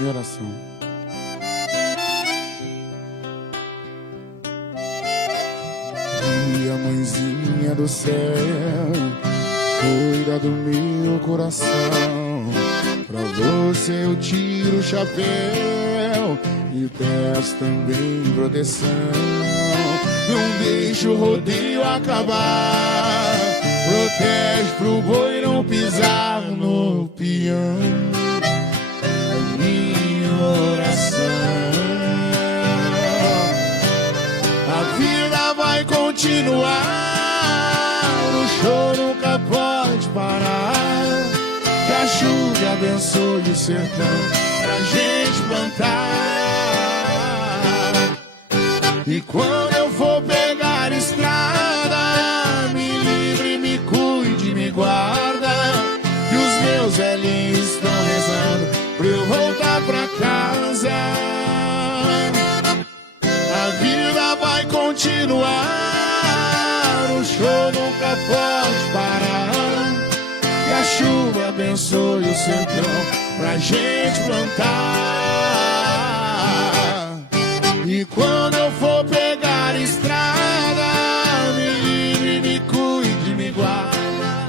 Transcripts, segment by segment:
em oração. E a mãezinha do céu cuida do meu coração. Pra você eu tiro o chapéu e peço também proteção. Não deixa o rodeio acabar, protege pro boi não pisar no peão. Minha oração, a vida vai continuar, o show nunca pode parar. Que a chuva abençoe o sertão pra gente plantar. E quando eu for pegar estrada, me livre, me cuide, me guarda. Que os meus velhinhos estão rezando pra eu voltar pra casa. A vida vai continuar, o show nunca pode parar. Que a chuva abençoe o sertão pra gente plantar. E quando eu for pegar estrada, me livre, me cuide, me guarda.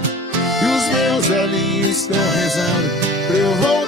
E os meus velhinhos estão rezando pra eu voltar.